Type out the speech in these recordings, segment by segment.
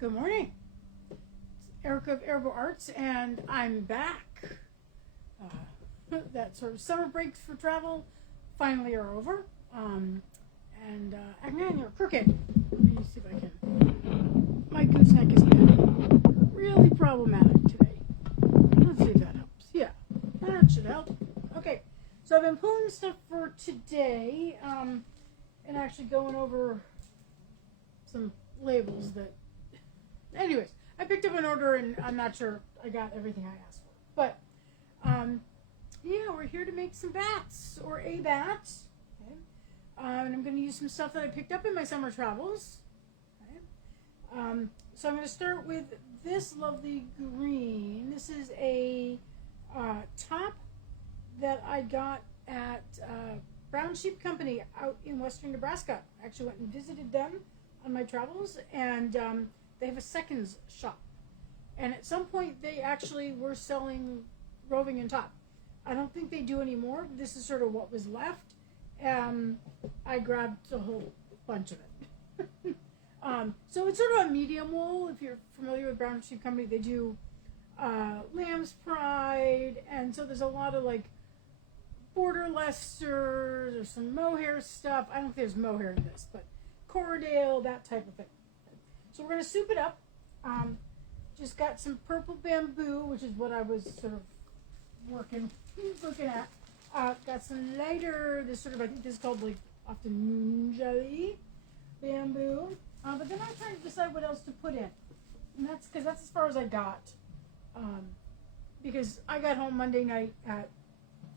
Good morning. It's Erica of AriBo Arts, and I'm back. That sort of summer breaks for travel finally are over. Again, you're crooked. Let me see if I can. My gooseneck has been really problematic today. Let's see if that helps. Yeah, that should help. Okay, so I've been pulling stuff for today, and actually going over some labels that. Anyways, I picked up an order and I'm not sure I got everything I asked for. But, yeah, we're here to make some bats, or a bat. Okay. And I'm going to use some stuff that I picked up in my summer travels. Okay. So I'm going to start with this lovely green. This is a top that I got at Brown Sheep Company out in western Nebraska. I actually went and visited them on my travels, and they have a seconds shop, and at some point they actually were selling roving and top. I don't think they do anymore. This is sort of what was left. I grabbed a whole bunch of it. So it's sort of a medium wool. If you're familiar with Brown Sheep Company, they do lamb's pride, and so there's a lot of like border Leicester. There's some mohair stuff. I don't think there's mohair in this, but Corriedale, that type of thing. So we're going to soup it up. Just got some purple bamboo, which is what I was sort of looking at. Got some lighter, this sort of, I think this is called like often moon jelly bamboo. But then I'm trying to decide what else to put in. And that's because that's as far as I got. Because I got home Monday night at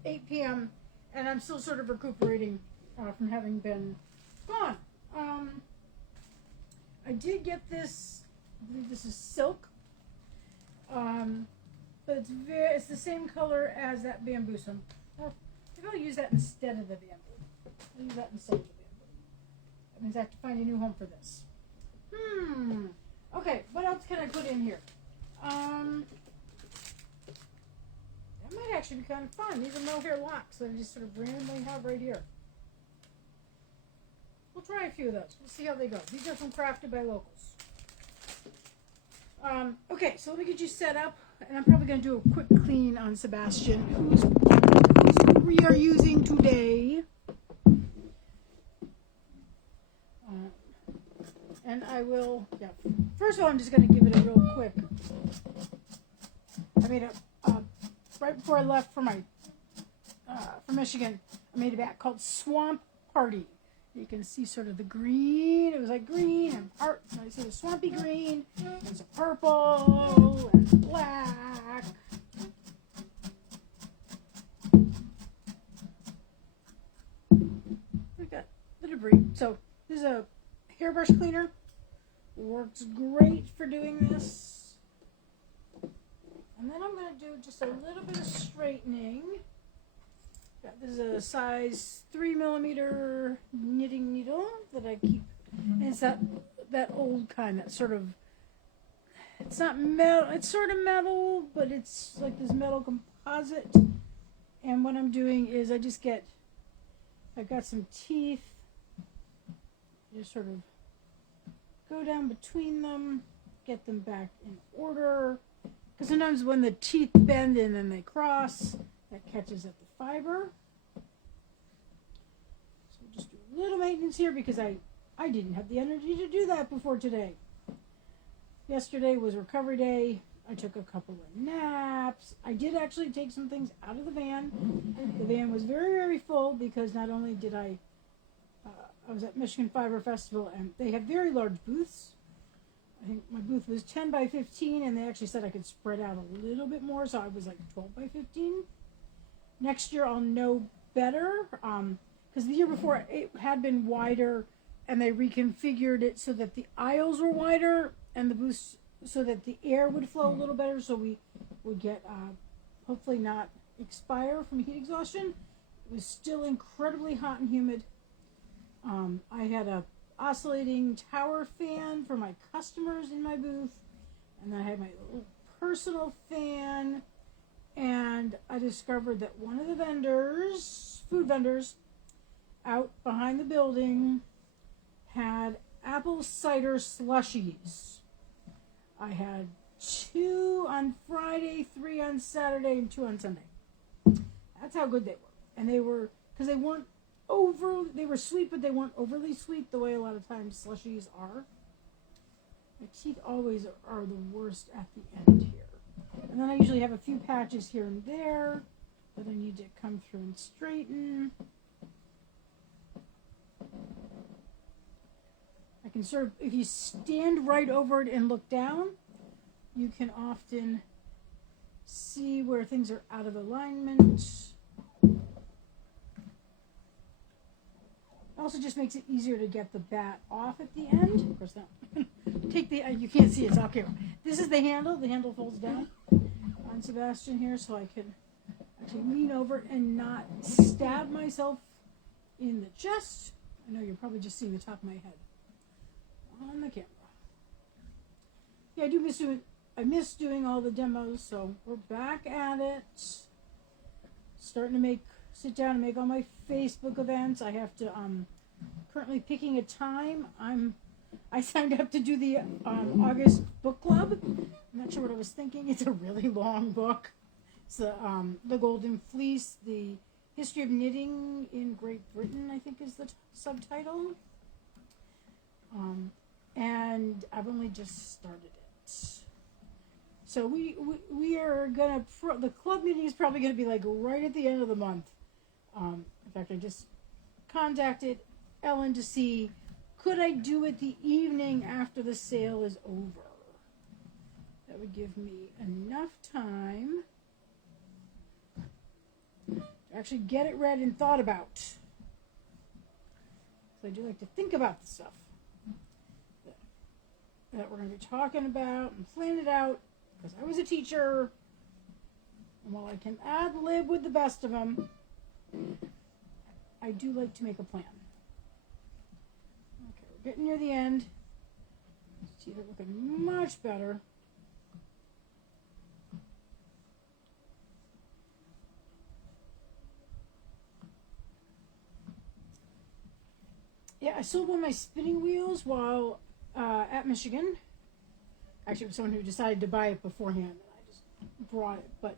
8 p.m. and I'm still sort of recuperating from having been gone. I did get this, I believe this is silk, but it's the same color as that bamboo, so maybe I'll use that instead of the bamboo. I'll use that instead of the bamboo. That means I have to find a new home for this. Okay, what else can I put in here? That might actually be kind of fun. These are mohair locks that I just sort of randomly have right here. We'll try a few of those. We'll see how they go. These are from Crafted by Locals. Okay, so let me get you set up, and I'm probably going to do a quick clean on Sebastian, who's we are using today. And I will, first of all, I'm just going to give it a real quick. I made right before I left for Michigan, I made a bat called Swamp Party. You can see sort of the green. It was like green and I see the swampy green. There's a purple and black. We got the debris. So this is a hairbrush cleaner. Works great for doing this. And then I'm going to do just a little bit of straightening. This is a size 3mm knitting needle that I keep. And it's that old kind, that sort of, it's not metal, it's sort of metal, but it's like this metal composite. And what I'm doing is I've got some teeth. Just sort of go down between them, get them back in order. Because sometimes when the teeth bend and then they cross, that catches at the fiber. So we'll just do a little maintenance here because I didn't have the energy to do that before today. Yesterday was recovery day. I took a couple of naps. I did actually take some things out of the van. The van was very, very full because not only did I was at Michigan Fiber Festival, and they have very large booths. I think my booth was 10 by 15, and they actually said I could spread out a little bit more, so I was like 12 by 15. Next year I'll know better, because the year before it had been wider, and they reconfigured it so that the aisles were wider, and the booths so that the air would flow a little better, so we would get, hopefully not expire from heat exhaustion. It was still incredibly hot and humid. I had a oscillating tower fan for my customers in my booth, and I had my little personal fan, and I discovered that one of the food vendors out behind the building had apple cider slushies. I had 2 on Friday, 3 on Saturday, and 2 on Sunday. That's how good they were. And they were, because they weren't they were sweet, but they weren't overly sweet the way a lot of times slushies are. My teeth always are the worst at the end here. And then I usually have a few patches here and there that I need to come through and straighten. I can sort of, if you stand right over it and look down, you can often see where things are out of alignment. It also just makes it easier to get the bat off at the end. Of course, now take the, you can't see it's off camera. This is the handle folds down on Sebastian here, so I can actually lean over and not stab myself in the chest. I know you're probably just seeing the top of my head on the camera. Yeah, I miss doing all the demos, so we're back at it. Starting to sit down and make all my Facebook events. I have to, currently picking a time. I signed up to do the August book club. I'm not sure what I was thinking. It's a really long book. It's the Golden Fleece, the History of Knitting in Great Britain, I think is the subtitle. And I've only just started it. So we are gonna, the club meeting is probably gonna be like right at the end of the month. In fact, I just contacted Ellen to see, could I do it the evening after the sale is over? That would give me enough time to actually get it read and thought about. So I do like to think about the stuff that we're going to be talking about and plan it out, because I was a teacher, and while I can ad-lib with the best of them, I do like to make a plan. Okay, we're getting near the end. See, they're looking much better. Yeah, I sold one of my spinning wheels while at Michigan. Actually, it was someone who decided to buy it beforehand, and I just brought it. But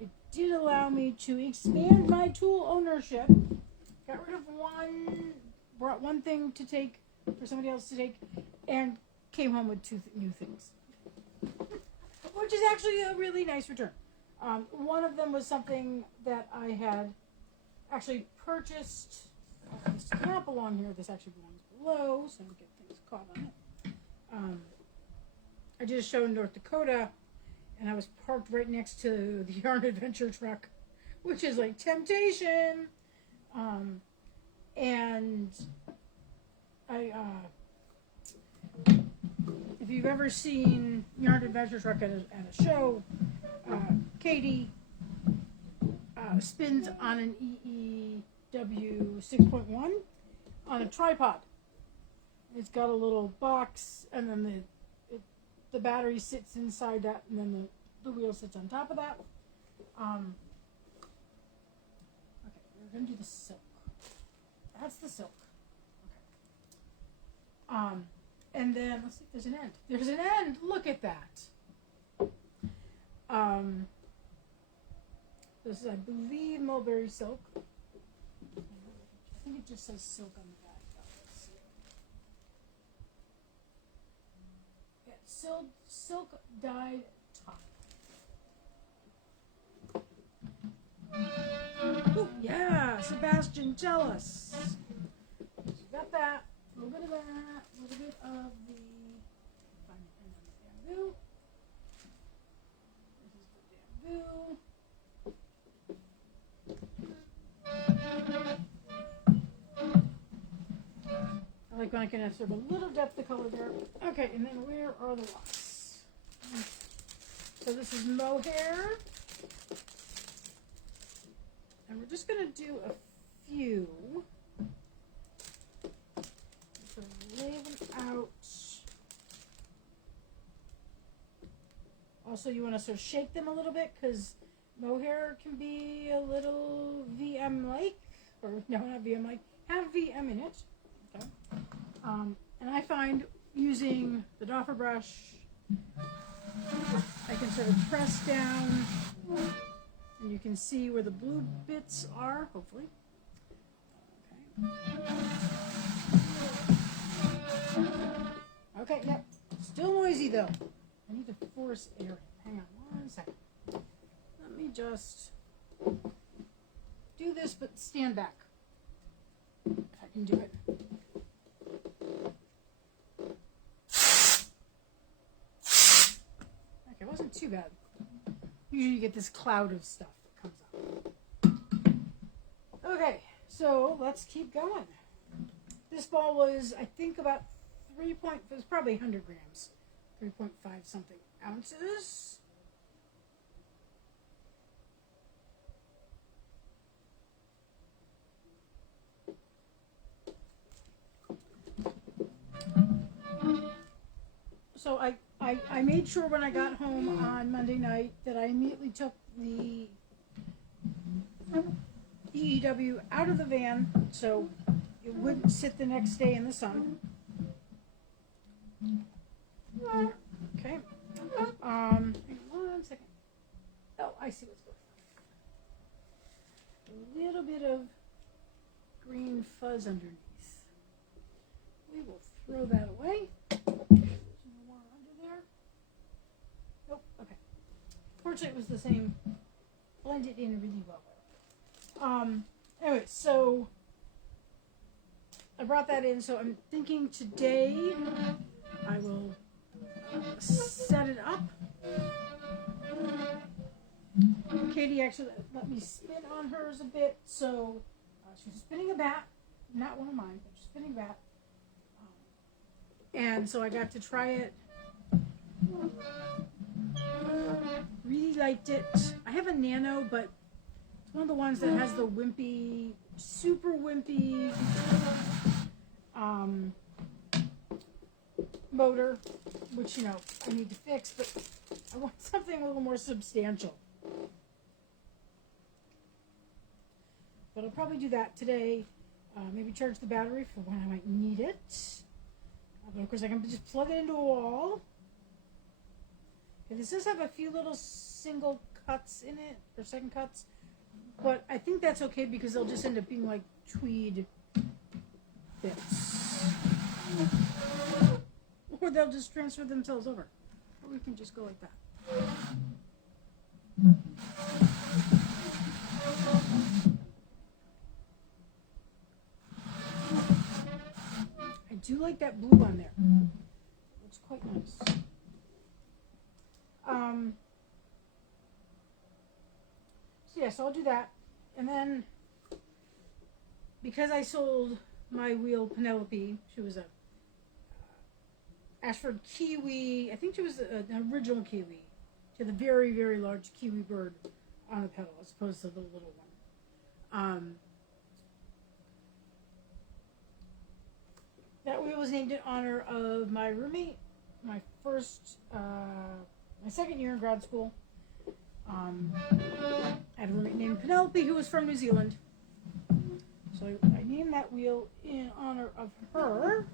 it did allow me to expand my tool ownership. Got rid of one, brought one thing to take for somebody else to take, and came home with 2 new things, which is actually a really nice return. One of them was something that I had actually purchased. This does not belong here. This actually belongs below, so I don't get things caught on it. I did a show in North Dakota, and I was parked right next to the Yarn Adventure truck, which is like temptation. And I, if you've ever seen Yarn Adventure truck at a show, Katie spins on an EEW 6.1 on a tripod. It's got a little box, and then the battery sits inside that, and then the wheel sits on top of that. Okay, we're going to do the silk. That's the silk. Okay. And then, let's see if there's an end. There's an end! Look at that! This is, I believe, mulberry silk. I think it just says silk on the back. Let's see. Yeah, silk dyed top. Ooh, yeah, Sebastian, jealous. So you got that, a little bit of that, a little bit of the, find the end of the bamboo. This is the bamboo. I like when I can have sort of a little depth of color there. Okay, and then where are the locks? So this is mohair. And we're just going to do a few. So lay them out. Also, you want to sort of shake them a little bit, because mohair can be a little VM-like. Or, no, not VM-like. Have VM in it. Okay. And I find using the Doffer brush I can sort of press down, and you can see where the blue bits are, hopefully. Okay, yep. Still noisy though. I need to force air. Hang on one second. Let me just do this, but stand back. If I can do it. Okay, it wasn't too bad. Usually you get this cloud of stuff that comes out. Okay, so let's keep going. This ball was, I think, about it was probably 100 grams. 3.5 something ounces. So I made sure when I got home on Monday night that I immediately took the EEW out of the van so it wouldn't sit the next day in the sun. Okay. Hang on one second. Oh, I see what's going on. A little bit of green fuzz underneath. We will throw that away. There's no more under there. Nope. Okay. Fortunately, it was the same. Blended in really well. Anyway, so I brought that in. So I'm thinking today I will set it up. Katie actually let me spin on hers a bit, so she's spinning a bat, not one of mine, but she's spinning a bat. And so I got to try it. Really liked it. I have a Nano, but it's one of the ones that has the wimpy, super wimpy motor, which, you know, I need to fix, but I want something a little more substantial. But I'll probably do that today. Maybe charge the battery for when I might need it. But of course I can just plug it into a wall. Okay, this does have a few little single cuts in it, or second cuts. But I think that's okay because they'll just end up being like tweed bits. Or they'll just transfer themselves over. Or we can just go like that. I do like that blue on there. It's quite nice. So yeah, so I'll do that. And then, because I sold my wheel Penelope, she was a Ashford Kiwi, I think she was an original Kiwi. She had the very, very large Kiwi bird on the pedal as opposed to the little one. That wheel was named in honor of my roommate, my second year in grad school. I had a roommate named Penelope who was from New Zealand. So I named that wheel in honor of her.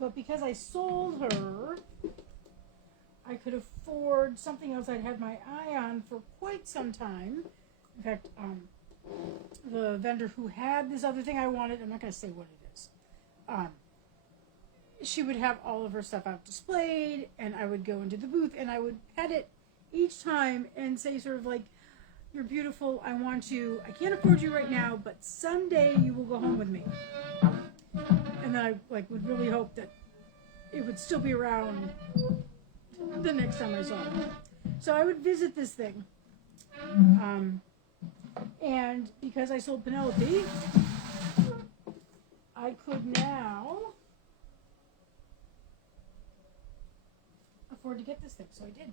But because I sold her, I could afford something else I'd had my eye on for quite some time. In fact, the vendor who had this other thing I wanted, I'm not going to say what it is, she would have all of her stuff out displayed, and I would go into the booth, and I would pet it each time and say sort of like, "You're beautiful, I want you, I can't afford you right now, but someday you will go home with me." And then I would really hope that it would still be around the next time I saw it. So I would visit this thing. And because I sold Penelope, I could now afford to get this thing. So I did.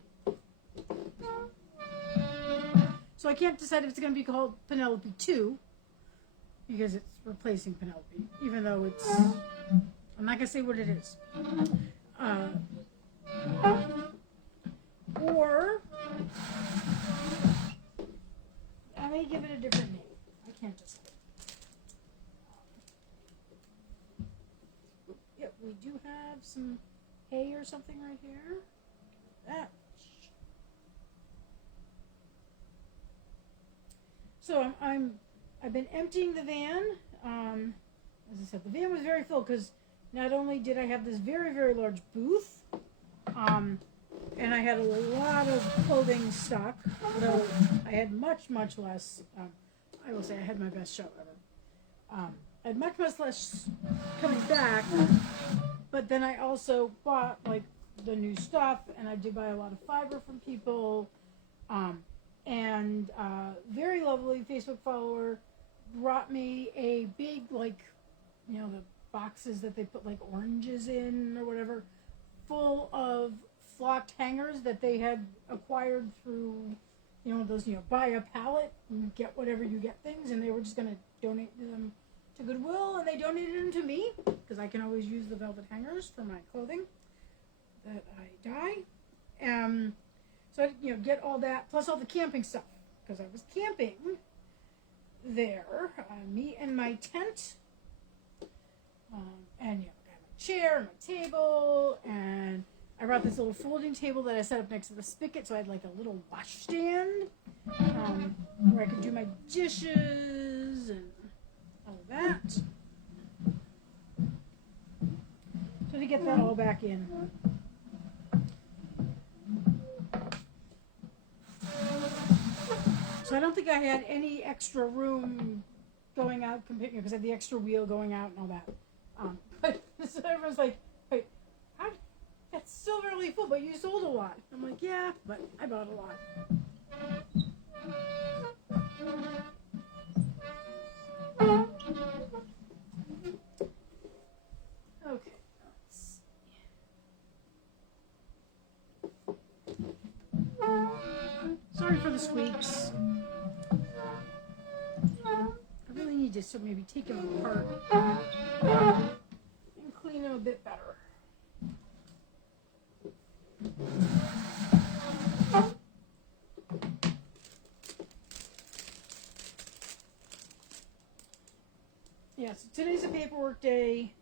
So I can't decide if it's going to be called Penelope 2 because it's replacing Penelope, even though it's, I'm not going to say what it is. Or I may may give it a different name. I can't decide. Yep, we do have some hay or something right here. That. So I've been emptying the van. As I said, the van was very full because not only did I have this very, very large booth, and I had a lot of clothing stock, though I had much, much less. I will say I had my best show ever. I had much, much less coming back, but then I also bought like the new stuff, and I did buy a lot of fiber from people. And very lovely Facebook follower brought me a big, like, you know, the boxes that they put like oranges in or whatever, full of flocked hangers that they had acquired through, you know, those, you know, buy a pallet and get whatever you get things, and they were just going to donate them to Goodwill, and they donated them to me because I can always use the velvet hangers for my clothing that I dye. So I, you know, get all that, plus all the camping stuff, because I was camping there, me and my tent, and, you know, I got my chair and my table, and I brought this little folding table that I set up next to the spigot, so I had like a little washstand, where I could do my dishes and all that. So to get that all back in. So I don't think I had any extra room going out, because I had the extra wheel going out and all that. But so everyone's like, wait, that's still really full, but you sold a lot. I'm like, yeah, but I bought a lot. Okay, let's see. Sorry for the squeaks. I really need to maybe take them apart and clean them a bit better. Yeah, so today's a paperwork day.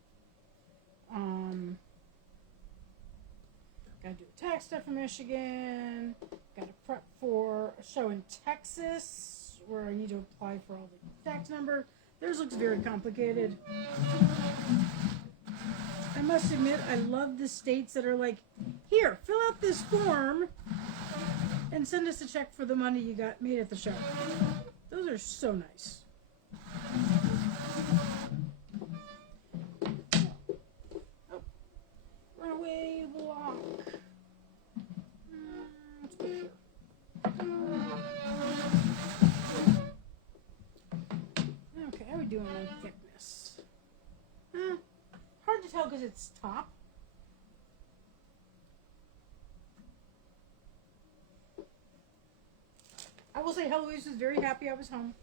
Gotta do the tax stuff for Michigan. Gotta prep for a show in Texas where I need to apply for all the tax number. Theirs looks very complicated. I must admit, I love the states that are like, here, fill out this form and send us a check for the money you got made at the show. Those are so nice. Oh, runaway block. Let's go here. Okay, how are we doing on thickness? Hard to tell because it's top. I will say Heloise was very happy I was home.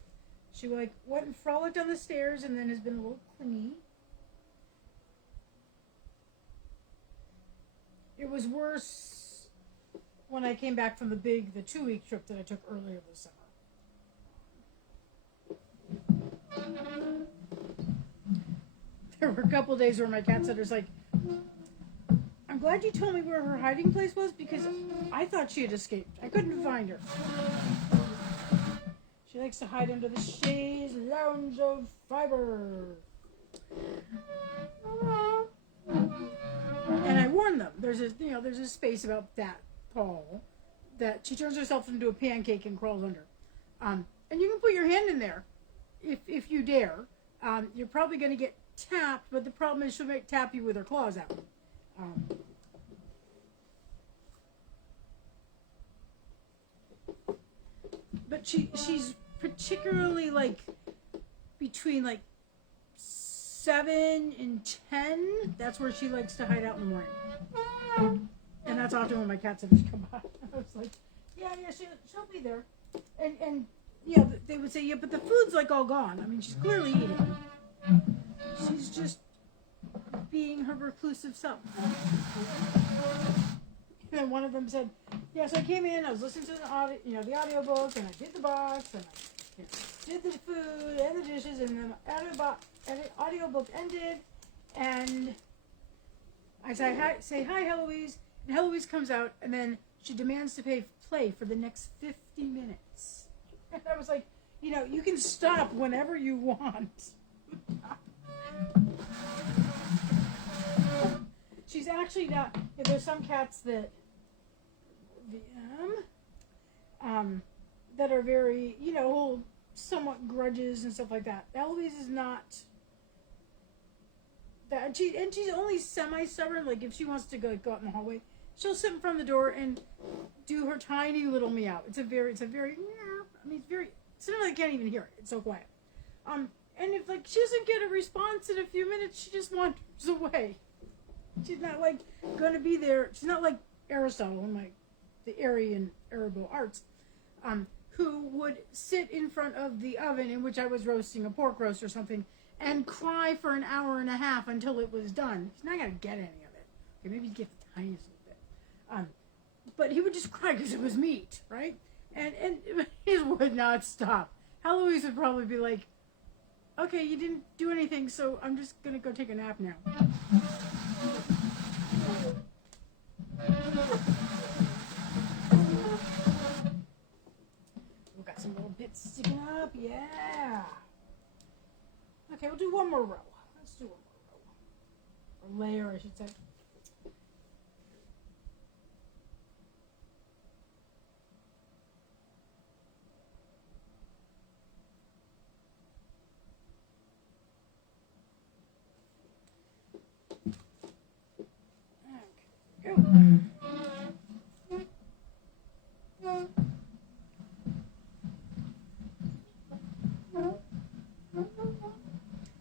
She went and frolicked on the stairs and then has been a little clingy. It was worse when I came back from the 2-week trip that I took earlier this summer. There were a couple days where my cat sitter's like, I'm glad you told me where her hiding place was because I thought she had escaped. I couldn't find her. She likes to hide under the chaise lounge of fiber. And I warned them. There's a space about that tall that she turns herself into a pancake and crawls under. And you can put your hand in there if you dare. You're probably going to get tapped, but the problem is she'll tap you with her claws out. But she's particularly like between like 7 and 10. That's where she likes to hide out in the morning. And that's often when my cat sitters come by. I was like, yeah, she'll be there. And yeah, they would say, yeah, but the food's like all gone. I mean, she's clearly eating. She's just being her reclusive self. And one of them said, yes, I came in, I was listening to the audiobook, and I did the box, and I you know, did the food and the dishes, and then the audiobook ended, and I say hi, Heloise, and Heloise comes out, and then she demands to play for the next 50 minutes. And I was like, you know, you can stop whenever you want. She's actually not. There's some cats that that are very, you know, hold somewhat grudges and stuff like that. Eloise is not that, and she's only semi-stubborn. Like if she wants to go out in the hallway, she'll sit in front of the door and do her tiny little meow. It's a very, I mean, it's very. Sometimes I can't even hear it. It's so quiet. And if like she doesn't get a response in a few minutes, she just wanders away. She's not like going to be there. She's not like Aristotle in the AriBo Arts, who would sit in front of the oven in which I was roasting a pork roast or something and cry for an hour and a half until it was done. He's not going to get any of it. Okay, maybe he'd get the tiniest little bit. But he would just cry because it was meat, right? And he would not stop. Heloise would probably be like, okay, you didn't do anything, so I'm just going to go take a nap now. We've got some little bits sticking up, yeah. Okay, we'll do one more row. Let's do one more row. Or layer, I should say.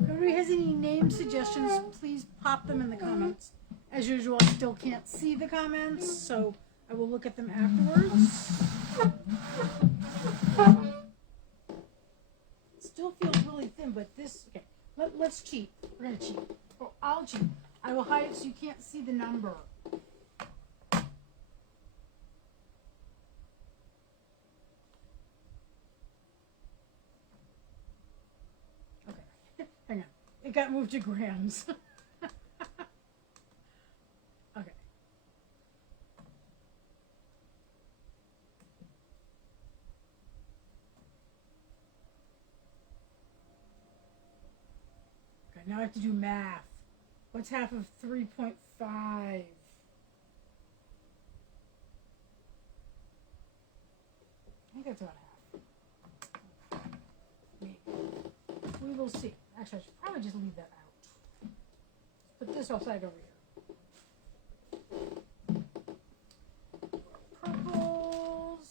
If anybody has any name suggestions, please pop them in the comments. As usual, I still can't see the comments, so I will look at them afterwards. It still feels really thin, but this, okay, let's cheat. We're going to cheat. Oh, I'll cheat. I will hide it so you can't see the number. Hang on. It got moved to grams. Okay. Okay, now I have to do math. What's half of 3.5? I think that's about half. Maybe. We will see. Actually, I should probably just leave that out. Put this outside over here. Purples.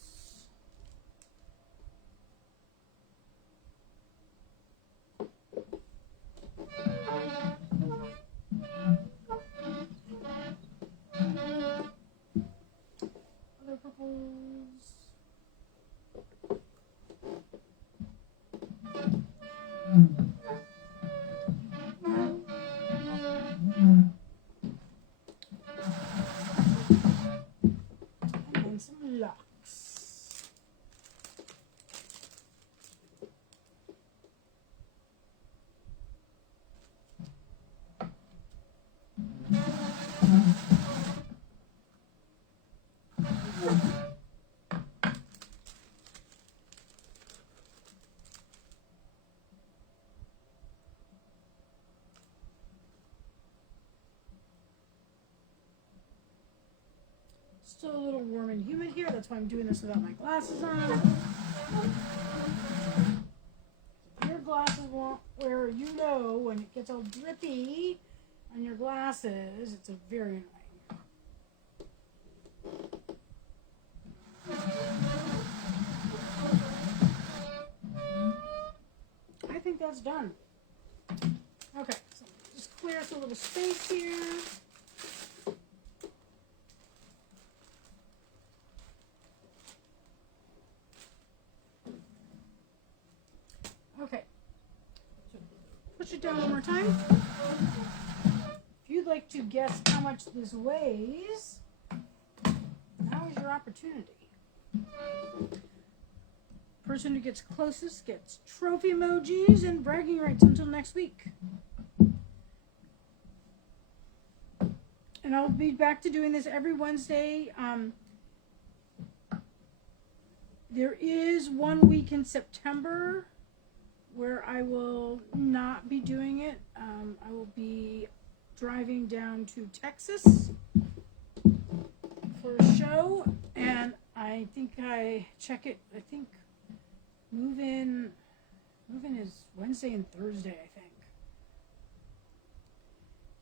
Other purples. And some locks. Still a little warm and humid here. That's why I'm doing this without my glasses on. If your glasses won't, where you know when it gets all drippy on your glasses, it's a very annoying. I think that's done. Okay, so just clear us a little space here. Okay, so push it down one more time. If you'd like to guess how much this weighs, now is your opportunity. person who gets closest gets trophy emojis and bragging rights until next week. And I'll be back to doing this every Wednesday. There is 1 week in September where I will not be doing it. I will be driving down to Texas for a show, and I think I check it. I think move-in is Wednesday and Thursday, I think.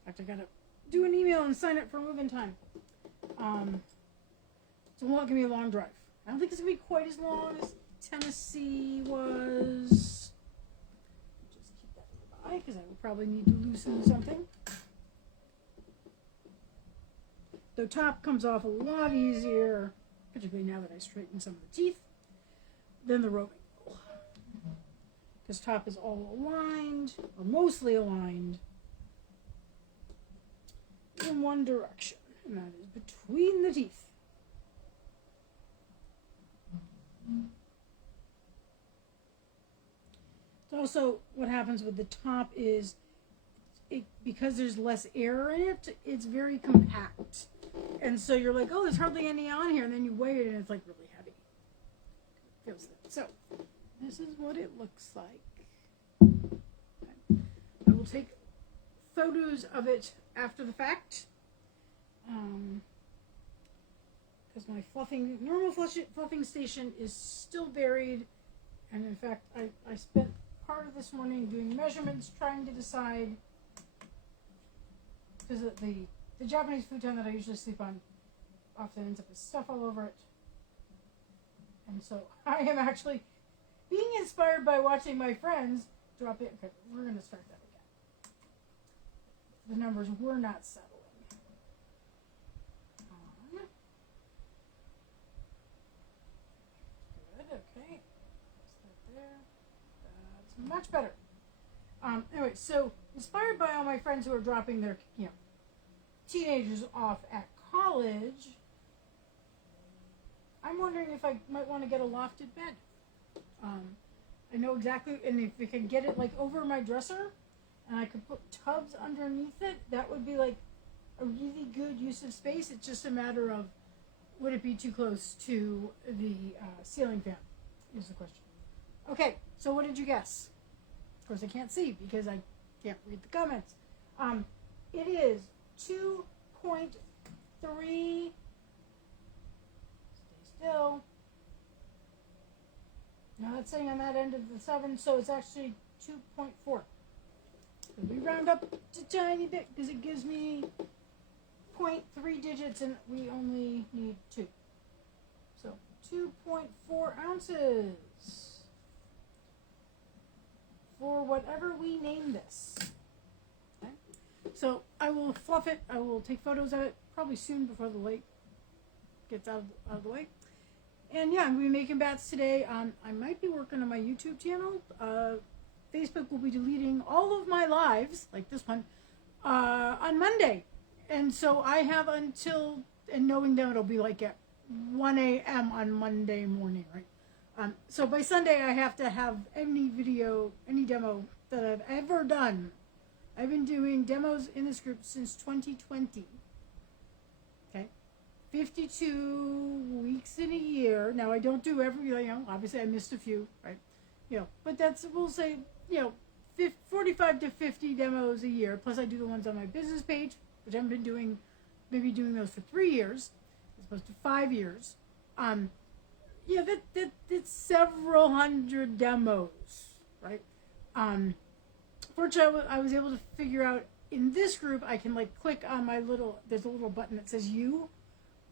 In fact, I gotta do an email and sign up for move-in time. It's not gonna be a long drive. I don't think it's gonna be quite as long as Tennessee was. Just keep that nearby because I will probably need to loosen something. The top comes off a lot easier, particularly now that I straighten some of the teeth, than the roving wheel. Because top is all aligned, or mostly aligned, in one direction, and that is between the teeth. So also, what happens with the top is, because there's less air in it, it's very compact. And so you're like, oh, there's hardly any on here, and then you weigh it, and it's like really heavy. Feels good. So, this is what it looks like. Okay. I will take photos of it after the fact. Because my normal fluffing station is still buried. And in fact, I spent part of this morning doing measurements, trying to decide, because the Japanese futon that I usually sleep on often ends up with stuff all over it. And so I am actually being inspired by watching my friends drop it. Okay, we're going to start that again. The numbers were not settling. Good, okay. That's that there. That's much better. Anyway, so inspired by all my friends who are dropping their, teenagers off at college, I'm wondering if I might want to get a lofted bed. I know exactly, and if we can get it like over my dresser, and I could put tubs underneath it, that would be like a really good use of space. It's just a matter of, would it be too close to the ceiling fan, is the question. Okay, so what did you guess? Of course I can't see because I can't read the comments. It is 2.3, stay still. Now that's saying on that end of the 7, so it's actually 2.4. We round up a tiny bit because it gives me 0.3 digits and we only need 2. So 2.4 ounces for whatever we name this. Okay. So I will fluff it. I will take photos of it probably soon before the lake gets out of the way. And yeah, I'm going to be making bats today. I might be working on my YouTube channel. Facebook will be deleting all of my lives, like this one, on Monday. And so I have until, and knowing them, it'll be like at 1 a.m. on Monday morning, right? So by Sunday, I have to have any video, any demo that I've ever done. I've been doing demos in this group since 2020. Okay? 52 weeks in a year. Now, I don't do every, obviously I missed a few, right? But that's, we'll say, 45 to 50 demos a year. Plus I do the ones on my business page, which I've been doing, maybe doing those for 3 years, as opposed to 5 years. That's several hundred demos, right? Fortunately, I was able to figure out in this group, I can click on there's a little button that says you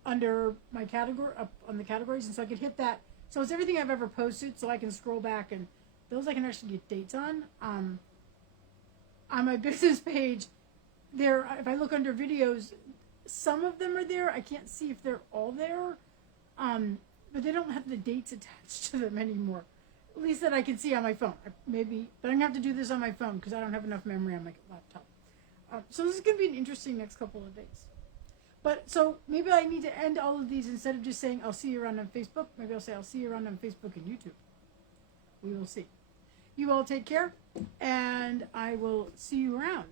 under my category, up on the categories, and so I could hit that. So it's everything I've ever posted, so I can scroll back, and those I can actually get dates on. On my business page, if I look under videos, some of them are there. I can't see if they're all there. But they don't have the dates attached to them anymore. At least that I can see on my phone. But I'm going to have to do this on my phone because I don't have enough memory on my laptop. So this is going to be an interesting next couple of days. But so maybe I need to end all of these instead of just saying I'll see you around on Facebook. Maybe I'll say I'll see you around on Facebook and YouTube. We will see. You all take care, and I will see you around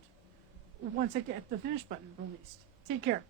once I get the finish button released. Take care.